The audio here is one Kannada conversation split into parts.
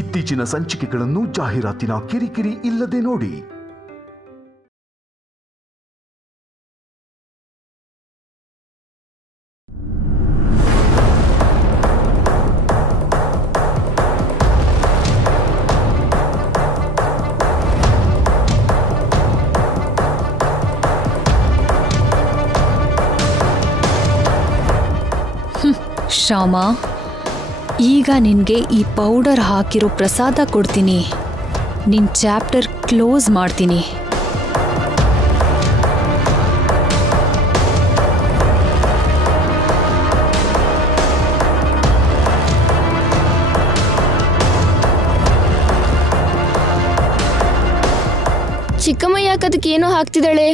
ಇತ್ತೀಚಿನ ಸಂಚಿಕೆಗಳನ್ನು ಜಾಹೀರಾತಿನ ಕಿರಿಕಿರಿ ಇಲ್ಲದೆ ನೋಡಿ. ಶ್ಯಾಮ, ಈಗ ನಿನ್ಗೆ ಈ ಪೌಡರ್ ಹಾಕಿರೋ ಪ್ರಸಾದ ಕೊಡ್ತೀನಿ. ನಿನ್ ಚಾಪ್ಟರ್ ಕ್ಲೋಸ್ ಮಾಡ್ತೀನಿ. ಚಿಕ್ಕಮ್ಮ ಯಾಕದಕ್ಕೆ ಏನೋ ಹಾಕ್ತಿದ್ದಾಳೆ?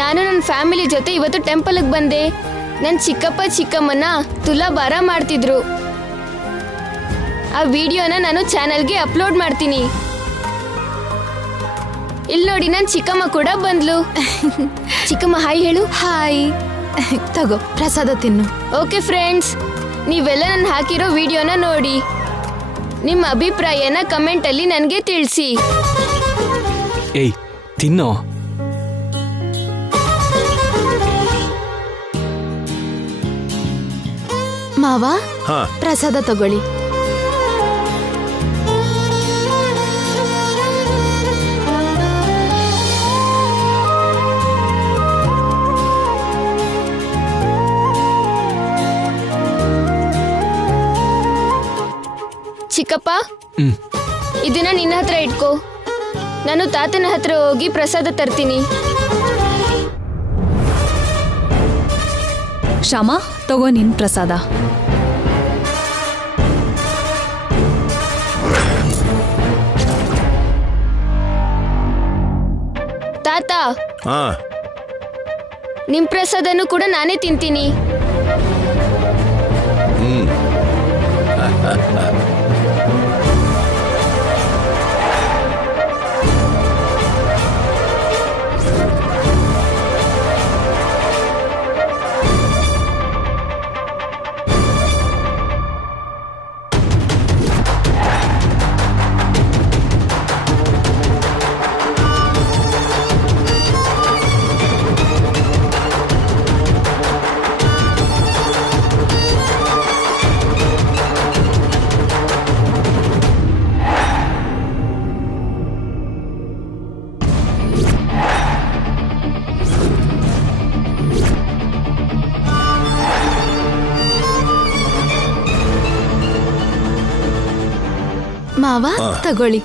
ನಾನು ನನ್ನ ಫ್ಯಾಮಿಲಿ ಜೊತೆ ಇವತ್ತು ಟೆಂಪಲ್ಗೆ ಬಂದೆ. ನನ್ನ ಚಿಕ್ಕಪ್ಪ ಚಿಕ್ಕಮ್ಮನ ತುಲಾಭಾರ ಮಾಡ್ತಿದ್ರು. ಆ ವಿಡಿಯೋನ ನಾನು ಚಾನಲ್ಗೆ ಅಪ್ಲೋಡ್ ಮಾಡ್ತೀನಿ. ಇಲ್ಲಿ ನೋಡಿ, ನನ್ನ ಚಿಕ್ಕಮ್ಮ ಕೂಡ ಬಂದ್ಲು. ಚಿಕ್ಕಮ್ಮ ಹಾಯ್ ಹೇಳು. ಹಾಯ್, ತಗೋ ಪ್ರಸಾದ ತಿನ್ನು. ಓಕೆ ಫ್ರೆಂಡ್ಸ್, ನೀವೆಲ್ಲ ನಾನು ಹಾಕಿರೋ ವಿಡಿಯೋನ ನೋಡಿ ನಿಮ್ಮ ಅಭಿಪ್ರಾಯನ ಕಮೆಂಟಲ್ಲಿ ನನಗೆ ತಿಳಿಸಿ. ಏಯ್ ತಿನ್ನೋ. ಮಾವ, ಪ್ರಸಾದ ತಗೊಳ್ಳಿ. ಚಿಕ್ಕಪ್ಪ, ಇದನ್ನ ನಿನ್ನ ಹತ್ರ ಇಟ್ಕೋ. ನಾನು ತಾತನ ಹತ್ರ ಹೋಗಿ ಪ್ರಸಾದ ತರ್ತೀನಿ. ಶ್ಯಾಮ, ತಗೋ ನಿನ್ ಪ್ರಸಾದ. ತಾತ, ನಿಮ್ ಪ್ರಸಾದನು ಕೂಡ ನಾನೇ ತಿಂತೀನಿ. ಮಾವ, ತಗೊಳ್ಳಿ.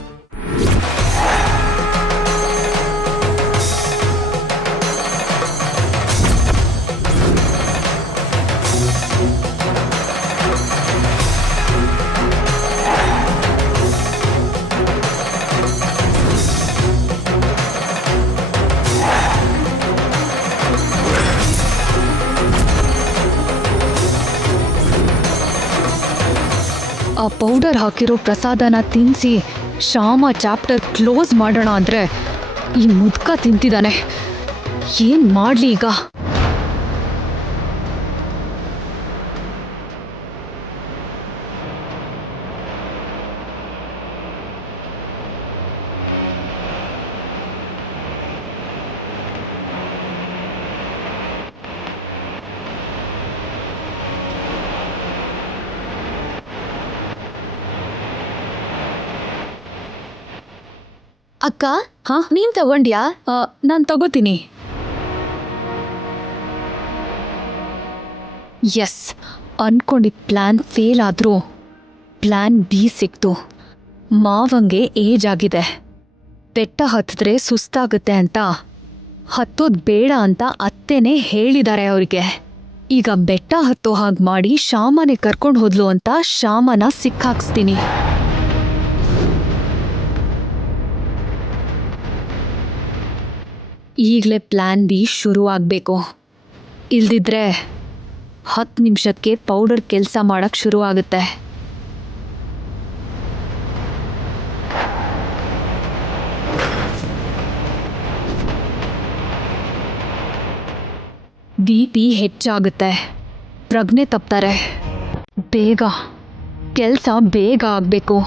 ಆ ಪೌಡರ್ ಹಾಕಿರೋ ಪ್ರಸಾದನ ತಿನ್ನಿಸಿ ಶ್ಯಾಮ ಚಾಪ್ಟರ್ ಕ್ಲೋಸ್ ಮಾಡೋಣ ಅಂದ್ರೆ ಈ ಮುದ್ಕ ತಿಂತಿದ್ದಾನೆ. ಏನ್ ಮಾಡ್ಲಿ ಈಗ? ಅಕ್ಕ, ನೀನ್ ತಗೊಂಡ್ಯಾ? ನಾನು ತಗೋತೀನಿ. ಎಸ್, ಅನ್ಕೊಂಡಿದ್ದ ಪ್ಲಾನ್ ಫೇಲ್ ಆದ್ರೂ ಪ್ಲಾನ್ ಬಿ ಸಿಕ್ತು. ಮಾವಂಗೆ ಏಜ್ ಆಗಿದೆ, ಬೆಟ್ಟ ಹತ್ತಿದ್ರೆ ಸುಸ್ತಾಗುತ್ತೆ ಅಂತ ಹತ್ತೋದ್ ಬೇಡ ಅಂತ ಅತ್ತೆನೇ ಹೇಳಿದ್ದಾರೆ ಅವ್ರಿಗೆ. ಈಗ ಬೆಟ್ಟ ಹತ್ತೋ ಹಾಗೆ ಮಾಡಿ ಶ್ಯಾಮನೆ ಕರ್ಕೊಂಡು ಹೋದ್ಲು ಅಂತ ಶ್ಯಾಮನ ಸಿಕ್ಕಾಕ್ಸ್ತೀನಿ. ಈಗಲೇ ಪ್ಲ್ಯಾನ್ ಬಿ ಶುರು ಆಗಬೇಕು. ಇಲ್ದಿದ್ರೆ 10 ನಿಮಿಷಕ್ಕೆ ಪೌಡರ್ ಕೆಲಸ ಮಾಡೋಕ್ಕೆ ಶುರು ಆಗುತ್ತೆ. BP ಹೆಚ್ಚಾಗುತ್ತೆ, ಪ್ರಜ್ಞೆ ತಪ್ತಾರೆ. ಬೇಗ ಕೆಲಸ ಬೇಗ ಆಗಬೇಕು.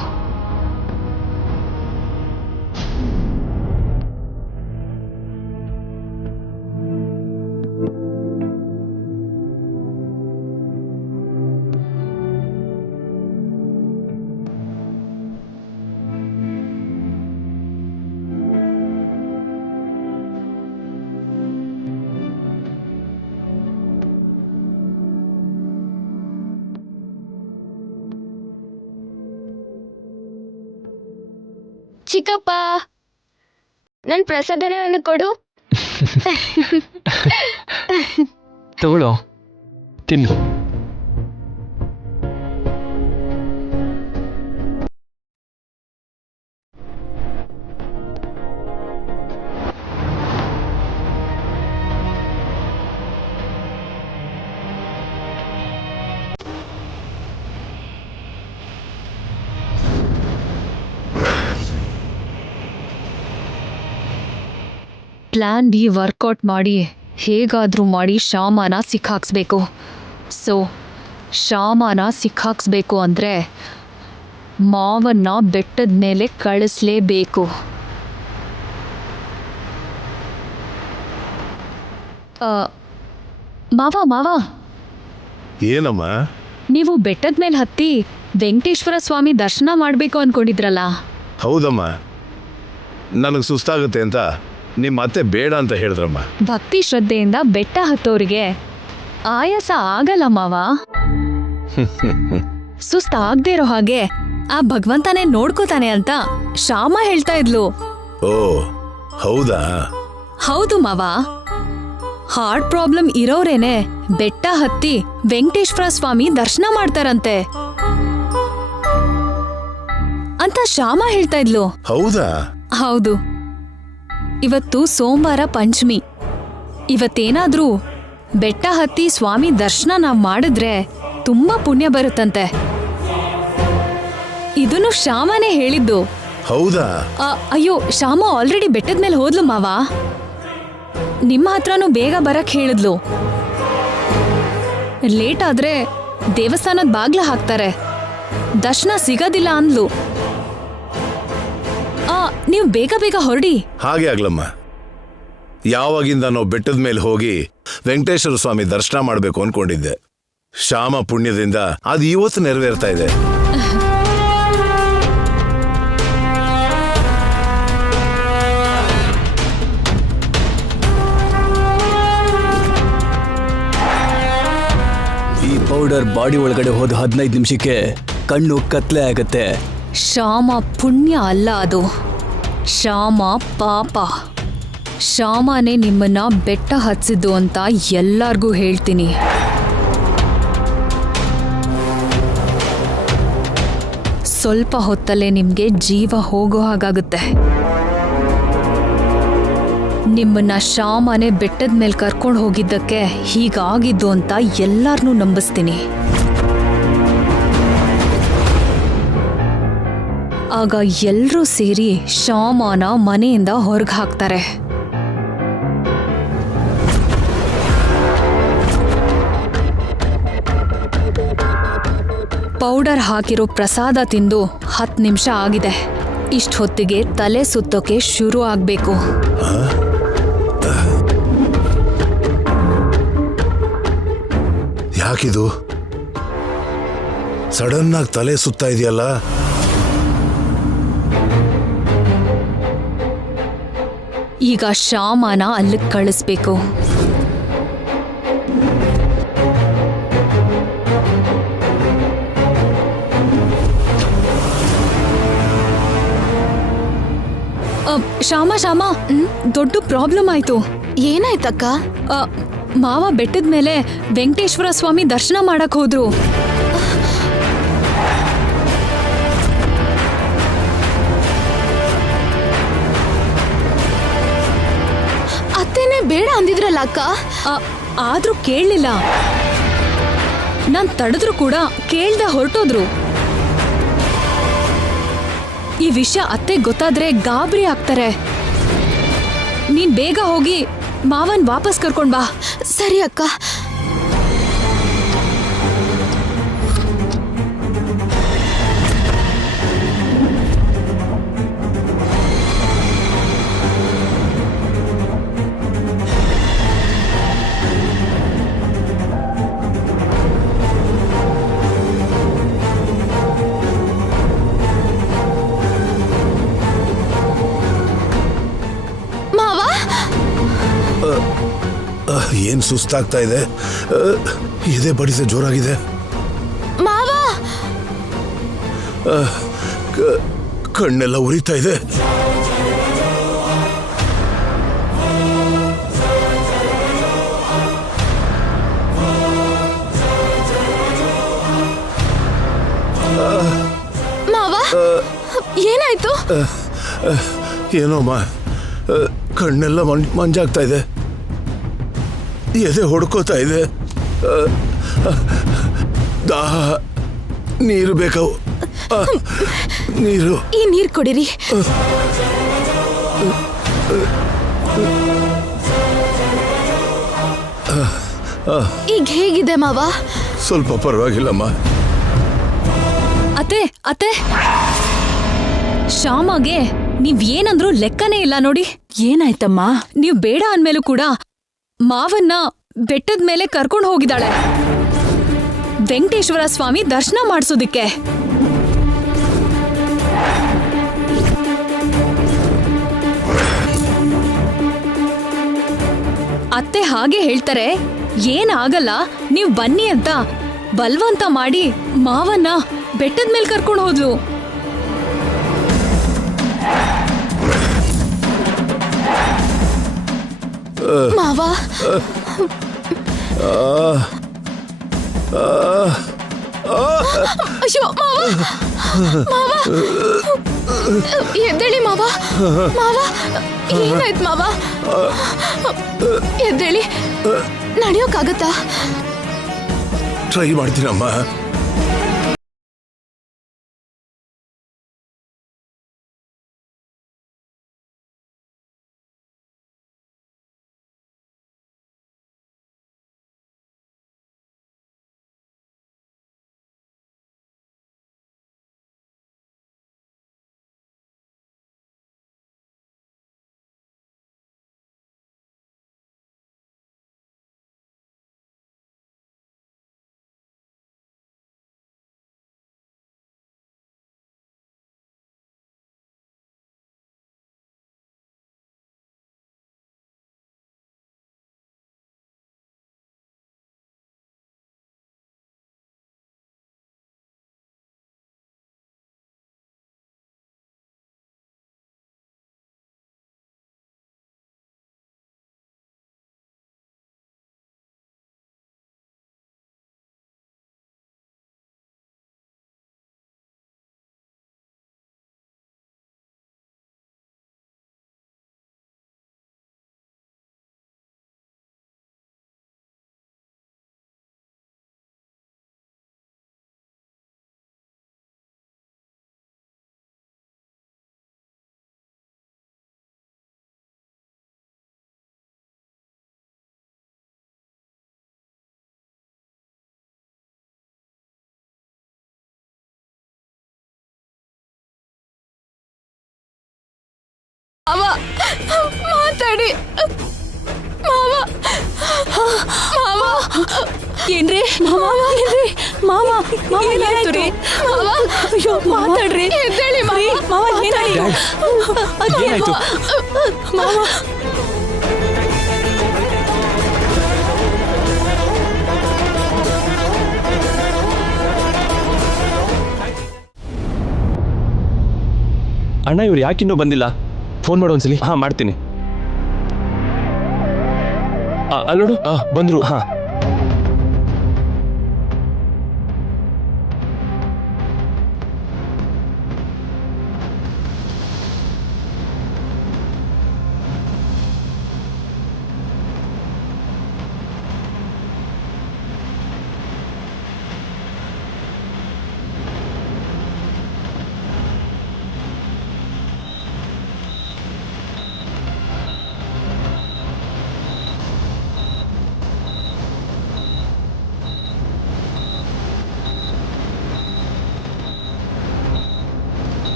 ಚಿಕ್ಕಪ್ಪ, ನನ್ನ ಪ್ರಸಾದನ ನನಗೆ ಕೊಡು. ತಗೊಳ್ಳೋ, ತಿನ್ನು. ಪ್ಲ್ಯಾನ್ ಬಿ ವರ್ಕೌಟ್ ಮಾಡಿ ಹೇಗಾದರೂ ಮಾಡಿ ಶ್ಯಾಮನ ಸಿಕ್ಕಾಕ್ಸ್ಬೇಕು. ಶ್ಯಾಮನ ಸಿಕ್ಕಾಕ್ಸ್ಬೇಕು ಅಂದರೆ ಮಾವನ್ನ ಬೆಟ್ಟದ ಮೇಲೆ ಕಳಿಸ್ಲೇಬೇಕು. ಮಾವ ಏನಮ್ಮ? ನೀವು ಬೆಟ್ಟದ ಮೇಲೆ ಹತ್ತಿ ವೆಂಕಟೇಶ್ವರ ಸ್ವಾಮಿ ದರ್ಶನ ಮಾಡಬೇಕು ಅಂದ್ಕೊಂಡಿದ್ರಲ್ಲ? ಹೌದಮ್ಮ, ನನಗೆ ಸುಸ್ತಾಗುತ್ತೆ ಅಂತ ನಿಮ್ಮ ಅತ್ತೆ ಬೇಡ ಅಂತ ಹೇಳಿದ್ರಮ್ಮ. ಭಕ್ತಿ ಶ್ರದ್ಧೆಯಿಂದ ಬೆಟ್ಟ ಹತ್ತೋರಿಗೆ ಆಯಾಸ ಆಗಲ್ಲ ಮಾವ. ಸುಸ್ತಾಗದೇ ಇರೋ ಹಾಗೆ ಆ ಭಗವಂತನೇ ನೋಡ್ಕೋತಾನೆ ಅಂತ ಶ್ಯಾಮ ಹೇಳ್ತಾ ಇದ್ಲು. ಓ ಹೌದಾ? ಹೌದು ಮಾವ. ಹಾರ್ಟ್ ಪ್ರಾಬ್ಲಮ್ ಇರೋರೇನೆ ಬೆಟ್ಟ ಹತ್ತಿ ವೆಂಕಟೇಶ್ವರ ಸ್ವಾಮಿ ದರ್ಶನ ಮಾಡ್ತಾರಂತೆ ಅಂತ ಶ್ಯಾಮ ಹೇಳ್ತಾ ಇದ್ಲು. ಹೌದಾ? ಹೌದು. ಇವತ್ತು ಸೋಮವಾರ ಪಂಚಮಿ. ಇವತ್ತೇನಾದ್ರೂ ಬೆಟ್ಟ ಹತ್ತಿ ಸ್ವಾಮಿ ದರ್ಶನ ನಾವು ಮಾಡಿದ್ರೆ ತುಂಬಾ ಪುಣ್ಯ ಬರುತ್ತಂತೆ. ಇದನ್ನು ಶ್ಯಾಮನೇ ಹೇಳಿದ್ದು. ಹೌದಾ? ಅಯ್ಯೋ, ಶ್ಯಾಮ ಆಲ್ರೆಡಿ ಬೆಟ್ಟದ ಮೇಲೆ ಹೋದ್ಲು ಮಾವ. ನಿಮ್ಮ ಹತ್ರನೂ ಬೇಗ ಬರಕ್ ಹೇಳಿದ್ಲು. ಲೇಟ್ ಆದ್ರೆ ದೇವಸ್ಥಾನದ ಬಾಗ್ಲ ಹಾಕ್ತಾರೆ, ದರ್ಶನ ಸಿಗೋದಿಲ್ಲ ಅಂದ್ಲು. ನೀವು ಬೇಗ ಬೇಗ ಹೊರಡಿ. ಹಾಗೆ ಆಗ್ಲಮ್ಮ. ಯಾವಾಗಿಂದ ನಾವು ಬೆಟ್ಟದ ಮೇಲೆ ಹೋಗಿ ವೆಂಕಟೇಶ್ವರ ಸ್ವಾಮಿ ದರ್ಶನ ಮಾಡಬೇಕು ಅನ್ಕೊಂಡಿದ್ದೆ. ಶ್ಯಾಮ ಪುಣ್ಯದಿಂದ ಅದು ಇವತ್ತು ನೆರವೇರ್ತಾ ಇದೆ. ಈ ಪೌಡರ್ ಬಾಡಿ ಒಳಗಡೆ ಹೋದ 15 ನಿಮಿಷಕ್ಕೆ ಕಣ್ಣು ಕತ್ಲೆ ಆಗತ್ತೆ. ಶ್ಯಾಮ ಪುಣ್ಯ ಅಲ್ಲ, ಅದು ಶ್ಯಾಮ ಪಾಪ. ಶ್ಯಾಮನೇ ನಿಮ್ಮನ್ನ ಬೆಟ್ಟ ಹತ್ಸಿದ್ದು ಅಂತ ಎಲ್ಲಾರ್ಗೂ ಹೇಳ್ತೀನಿ. ಸ್ವಲ್ಪ ಹೊತ್ತಲ್ಲೇ ನಿಮ್ಗೆ ಜೀವ ಹೋಗೋ ಹಾಗಾಗುತ್ತೆ. ನಿಮ್ಮನ್ನ ಶ್ಯಾಮನೇ ಬೆಟ್ಟದ ಮೇಲೆ ಕರ್ಕೊಂಡು ಹೋಗಿದ್ದಕ್ಕೆ ಹೀಗಾಗಿದ್ದು ಅಂತ ಎಲ್ಲಾರ್ನೂ ನಂಬಿಸ್ತೀನಿ. ಆಗ ಎಲ್ಲರೂ ಸೇರಿ ಶ್ಯಾಮನ ಮನೆಯಿಂದ ಹೊರಗೆ ಹಾಕ್ತಾರೆ. ಪೌಡರ್ ಹಾಕಿರೋ ಪ್ರಸಾದ ತಿಂದು 10 ನಿಮಿಷ ಆಗಿದೆ. ಇಷ್ಟು ಹೊತ್ತಿಗೆ ತಲೆ ಸುತ್ತೋಕೆ ಶುರು ಆಗಬೇಕು. ಯಾಕಿದು ಸಡನ್ ಆಗಿ ತಲೆ ಸುತ್ತಾ ಇದೆಯಲ್ಲ? ಈಗ ಶ್ಯಾಮನ ಅಲ್ಲಿಗೆ ಕಳಿಸ್ಬೇಕು. ಶ್ಯಾಮ, ದೊಡ್ಡ ಪ್ರಾಬ್ಲಮ್ ಆಯ್ತು. ಏನಾಯ್ತಕ್ಕ? ಮಾವ ಬೆಟ್ಟದ ಮೇಲೆ ವೆಂಕಟೇಶ್ವರ ಸ್ವಾಮಿ ದರ್ಶನ ಮಾಡಕ್ ಹೋದ್ರು. ಬೇಡ ಅಂದಿದ್ರಲ್ಲ ಅಕ್ಕ. ಆದ್ರೂ ಕೇಳಲಿಲ್ಲ. ನಾನ್ ತಡೆದ್ರು ಕೂಡ ಕೇಳ್ದೆ ಹೊರಟೋದ್ರು. ಈ ವಿಷಯ ಅತ್ತೆ ಗೊತ್ತಾದ್ರೆ ಗಾಬರಿ ಆಗ್ತಾರೆ. ನೀನ್ ಬೇಗ ಹೋಗಿ ಮಾವನ್ ವಾಪಸ್ ಕರ್ಕೊಂಡ್ ಬಾ. ಸರಿ ಅಕ್ಕ. ಏನ್ ಸುಸ್ತಾಗ್ತಾ ಇದೆ, ಎದೆ ಬಡಿಸೆ ಜೋರಾಗಿದೆ. ಮಾವ ಕಣ್ಣೆಲ್ಲ ಉರಿತಾ ಇದೆ. ಮಾವ ಏನಾಯ್ತು? ಏನೋಮ್ಮ, ಕಣ್ಣೆಲ್ಲ ಮಂಜಾಗ್ತಾ ಇದೆ, ಎದೆ ಹೊಡ್ಕೋತಾ ಇದೆ. ದಾಹ, ನೀರು ಬೇಕಾವು. ನೀರು. ಈ ನೀರ್ ಕೊಡಿರಿ. ಈಗ ಹೇಗಿದೆ ಮಾವ? ಸ್ವಲ್ಪ ಪರವಾಗಿಲ್ಲಮ್ಮ. ಅತ್ತೆ ಅತ್ತೆ, ಶ್ಯಾಮಗೆ ನೀವ್ ಏನಂದ್ರೂ ಲೆಕ್ಕನೇ ಇಲ್ಲ ನೋಡಿ. ಏನಾಯ್ತಮ್ಮ? ನೀವ್ ಬೇಡ ಅಂದ್ಮೇಲೂ ಕೂಡ ಮಾವನ್ನ ಬೆಟ್ಟದ ಮೇಲೆ ಕರ್ಕೊಂಡು ಹೋಗಿದ್ದಾಳೆ, ವೆಂಕಟೇಶ್ವರ ಸ್ವಾಮಿ ದರ್ಶನ ಮಾಡಿಸೋದಿಕ್ಕೆ. ಅತ್ತೆ ಹಾಗೆ ಹೇಳ್ತಾರೆ, ಏನಾಗಲ್ಲ ನೀವ್ ಬನ್ನಿ ಅಂತ ಬಲ್ವಂತ ಮಾಡಿ ಮಾವನ್ನ ಬೆಟ್ಟದ ಮೇಲೆ ಕರ್ಕೊಂಡು ಹೋದ್ಲು. ಮಾವ ಅಯ್ಯೋ ಮಾವ, ಮಾವ ಎದ್ದೇಳಿ ಮಾವ. ಮಾವ ಏನಾಯ್ತು ಮಾವ? ಎದ್ದೇಳಿ, ನಡೆಯೋಕ್ಕಾಗತ್ತಾ? ಟ್ರೈ ಮಾಡ್ತೀನಮ್ಮ. ಮಾವ ಮಾತಾಡಿ. ಮಾವ ಮಾವ ಏನ್ರಿ ಮಾವ? ಏನ್ರಿ ಮಾವ? ಮಾವ ಏನಾಯ್ತು ರೀ? ಮಾವ ಅಯ್ಯೋ ಮಾತಾಡ್ರಿ. ಎದ್ದೇಳಿ ಮಾವ. ಮಾವ ಏನಾಯ್ತು? ಏನಾಯ್ತು? ಮಾವ ಅಣ್ಣ, ಇವ್ರು ಯಾಕಿನ್ನೂ ಬಂದಿಲ್ಲ? ಫೋನ್ ಮಾಡು ಒಂದ್ಸಲಿ. ಹಾ, ಮಾಡ್ತೀನಿ. ಅಲ್ಲಿ ನೋಡು, ಬಂದ್ರು. ಹಾ,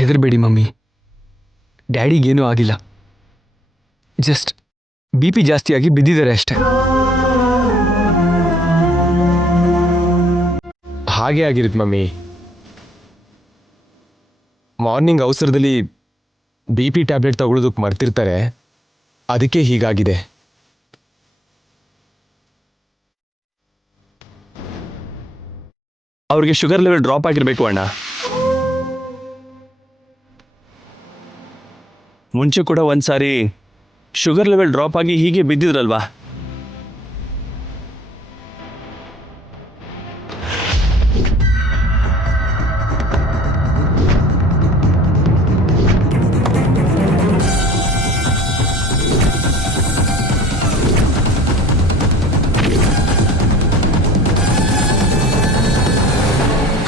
ಹೆದರಬೇಡಿ ಮಮ್ಮಿ, ಡ್ಯಾಡಿಗೇನೂ ಆಗಿಲ್ಲ. ಜಸ್ಟ್ BP ಜಾಸ್ತಿಯಾಗಿ ಬಿದ್ದಿದ್ದಾರೆ ಅಷ್ಟೆ. ಹಾಗೆ ಆಗಿರುತ್ತೆ ಮಮ್ಮಿ. ಮಾರ್ನಿಂಗ್ ಅವಸರದಲ್ಲಿ BP ಟ್ಯಾಬ್ಲೆಟ್ ತಗೊಳ್ಳೋದಕ್ಕೆ ಮರ್ತಿರ್ತಾರೆ, ಅದಕ್ಕೆ ಹೀಗಾಗಿದೆ. ಅವ್ರಿಗೆ ಶುಗರ್ ಲೆವೆಲ್ ಡ್ರಾಪ್ ಆಗಿರಬೇಕು ಅಣ್ಣ. ಮುಂಚೆ ಕೂಡ ಒಂದ್ಸಾರಿ ಶುಗರ್ ಲೆವೆಲ್ ಡ್ರಾಪ್ ಆಗಿ ಹೀಗೆ ಬಿದ್ದಿದ್ರಲ್ವಾ?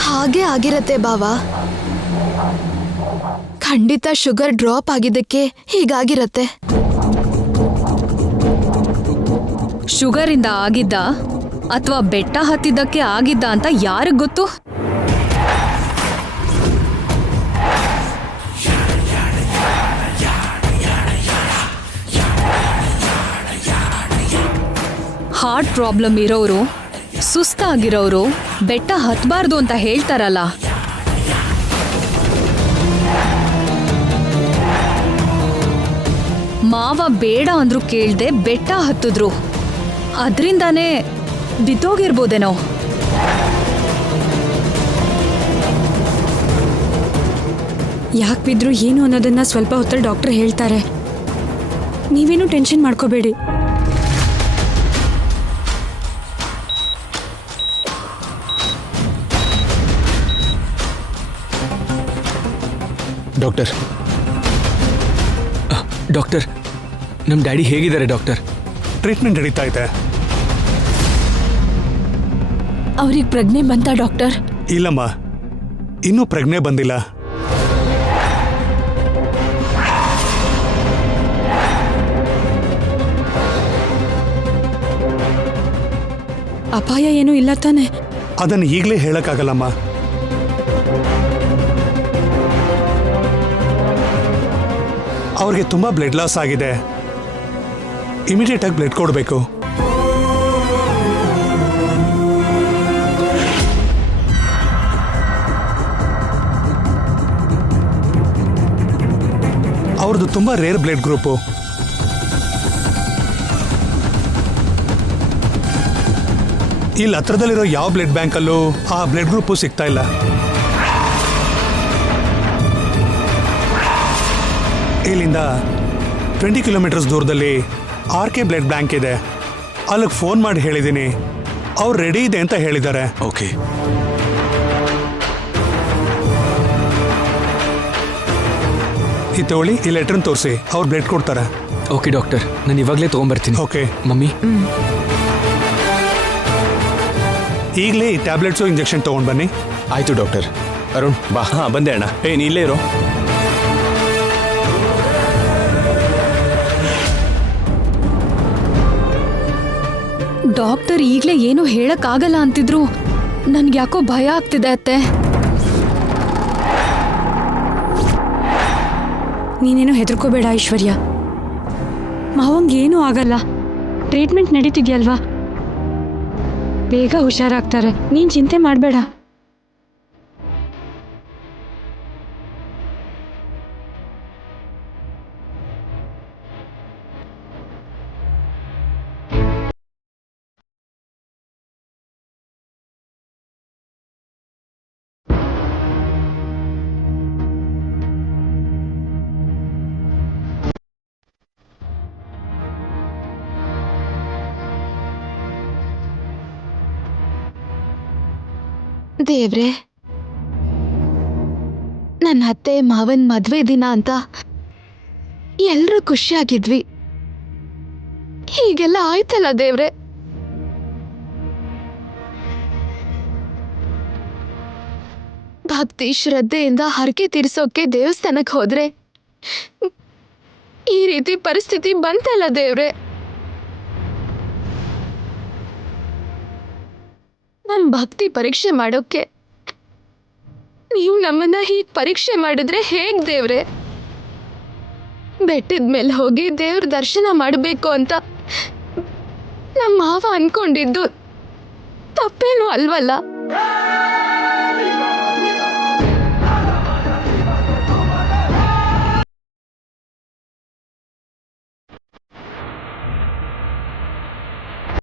ಹಾಗೆ ಆಗಿರತ್ತೆ ಬಾವಾ. ಖಂಡಿತ ಶುಗರ್ ಡ್ರಾಪ್ ಆಗಿದ್ದಕ್ಕೆ ಹೀಗಾಗಿರತ್ತೆ. ಶುಗರಿಂದ ಆಗಿದ್ದ ಅಥವಾ ಬೆಟ್ಟ ಹತ್ತಿದ್ದಕ್ಕೆ ಆಗಿದ್ದ ಅಂತ ಯಾರಿಗ್ ಗೊತ್ತು? ಹಾರ್ಟ್ ಪ್ರಾಬ್ಲಮ್ ಇರೋರು, ಸುಸ್ತಾಗಿರೋರು ಬೆಟ್ಟ ಹತ್ತಬಾರ್ದು ಅಂತ ಹೇಳ್ತಾರಲ್ಲ, ಮಾವ ಬೇಡ ಅಂದ್ರು ಕೇಳ್ದೆ ಬೆಟ್ಟ ಹತ್ತಿದ್ರು. ಅದ್ರಿಂದಾನೇ ಬಿದ್ದೋಗಿರ್ಬೋದೇನೋ. ಯಾಕೆ ಬಿದ್ರು ಏನು ಅನ್ನೋದನ್ನ ಸ್ವಲ್ಪ ಹೊತ್ತಲ್ಲಿ ಡಾಕ್ಟರ್ ಹೇಳ್ತಾರೆ. ನೀವೇನು ಟೆನ್ಷನ್ ಮಾಡ್ಕೋಬೇಡಿ. ಡಾಕ್ಟರ್, ಡಾಕ್ಟರ್, ನಮ್ಮ ಡ್ಯಾಡಿ ಹೇಗಿದ್ದಾರೆ ಡಾಕ್ಟರ್? ಟ್ರೀಟ್ಮೆಂಟ್ ನಡೀತಾ ಇದೆ. ಅವ್ರಿಗೆ ಪ್ರಜ್ಞೆ ಬಂತ ಡಾಕ್ಟರ್? ಇಲ್ಲಮ್ಮ, ಇನ್ನೂ ಪ್ರಜ್ಞೆ ಬಂದಿಲ್ಲ. ಅಪಾಯ ಏನೂ ಇಲ್ಲ ತಾನೆ? ಅದನ್ನು ಈಗಲೇ ಹೇಳಕ್ಕಾಗಲ್ಲಮ್ಮ. ಅವ್ರಿಗೆ ತುಂಬಾ ಬ್ಲಡ್ ಲಾಸ್ ಆಗಿದೆ. ಇಮಿಡಿಯೇಟ್ ಆಗಿ ಬ್ಲಡ್ ಕೊಡಬೇಕು. ಅವ್ರದ್ದು ತುಂಬಾ ರೇರ್ ಬ್ಲಡ್ ಗ್ರೂಪು. ಇಲ್ಲಿ ಹತ್ರದಲ್ಲಿರೋ ಯಾವ ಬ್ಲಡ್ ಬ್ಯಾಂಕಲ್ಲೂ ಆ ಬ್ಲಡ್ ಗ್ರೂಪು ಸಿಗ್ತಾ ಇಲ್ಲ. ಇಲ್ಲಿಂದ 20 ಕಿಲೋಮೀಟರ್ಸ್ ದೂರದಲ್ಲಿ RK ಬ್ಲಡ್ ಬ್ಯಾಂಕ್ ಇದೆ. ಅಲ್ಲಿಗೆ ಫೋನ್ ಮಾಡಿ ಹೇಳಿದ್ದೀನಿ, ಅವ್ರು ರೆಡಿ ಇದೆ ಅಂತ ಹೇಳಿದ್ದಾರೆ. ಓಕೆ. ಈ ತಗೊಳ್ಳಿ, ಈ ಲೆಟ್ರನ್ನ ತೋರಿಸಿ, ಅವ್ರು ಬ್ಲಡ್ ಕೊಡ್ತಾರೆ. ಓಕೆ ಡಾಕ್ಟರ್, ನಾನು ಇವಾಗಲೇ ತೊಗೊಂಬರ್ತೀನಿ. Okay mummy. ಈಗಲೇ ಈ ಟ್ಯಾಬ್ಲೆಟ್ಸು ಇಂಜೆಕ್ಷನ್ ತೊಗೊಂಡು ಬನ್ನಿ. ಆಯ್ತು ಡಾಕ್ಟರ್. ಅರುಣ್ ಬಾ. ಹಾ ಬಂದೆ ಅಣ್ಣ. ನೀ ಇಲ್ಲೇ ಇರೋ. ಡಾಕ್ಟರ್ ಈಗ್ಲೇ ಏನೂ ಹೇಳಕ್ಕಾಗಲ್ಲ ಅಂತಿದ್ರು. ನನ್ಗೆ ಯಾಕೋ ಭಯ ಆಗ್ತಿದೆ ಅತ್ತೆ. ನೀನೇನು ಹೆದರ್ಕೋಬೇಡ ಐಶ್ವರ್ಯ, ಮಾವಂಗೇನೂ ಆಗಲ್ಲ. ಟ್ರೀಟ್ಮೆಂಟ್ ನಡೀತಿದ್ಯಲ್ವಾ, ಬೇಗ ಹುಷಾರಾಗ್ತಾರೆ. ನೀನು ಚಿಂತೆ ಮಾಡಬೇಡ. ದೇವ್ರೆ, ನನ್ನ ಅತ್ತೆ ಮಾವನ್ ಮದ್ವೆ ದಿನ ಅಂತ ಎಲ್ರೂ ಖುಷಿಯಾಗಿದ್ವಿ. ಹೀಗೆಲ್ಲ ಆಯ್ತಲ್ಲ ದೇವ್ರೆ. ಭಕ್ತಿ ಶ್ರದ್ಧೆಯಿಂದ ಹರಕೆ ತೀರ್ಸೋಕೆ ದೇವಸ್ಥಾನಕ್ಕೆ ಹೋದ್ರೆ ಈ ರೀತಿ ಪರಿಸ್ಥಿತಿ ಬಂತಲ್ಲ ದೇವ್ರೆ. ನಮ್ ಭಕ್ತಿ ಪರೀಕ್ಷೆ ಮಾಡೋಕೆ ನೀವು ನಮ್ಮನ್ನ ಹೀಗೆ ಪರೀಕ್ಷೆ ಮಾಡಿದ್ರೆ ಹೇಗ್ ದೇವ್ರೆ? ಬೆಟ್ಟದ ಮೇಲೆ ಹೋಗಿ ದೇವ್ರ ದರ್ಶನ ಮಾಡಬೇಕು ಅಂತ ನಮ್ಮ ಮಾವ ಅನ್ಕೊಂಡಿದ್ದು ತಪ್ಪೇನೂ ಅಲ್ವಲ್ಲ?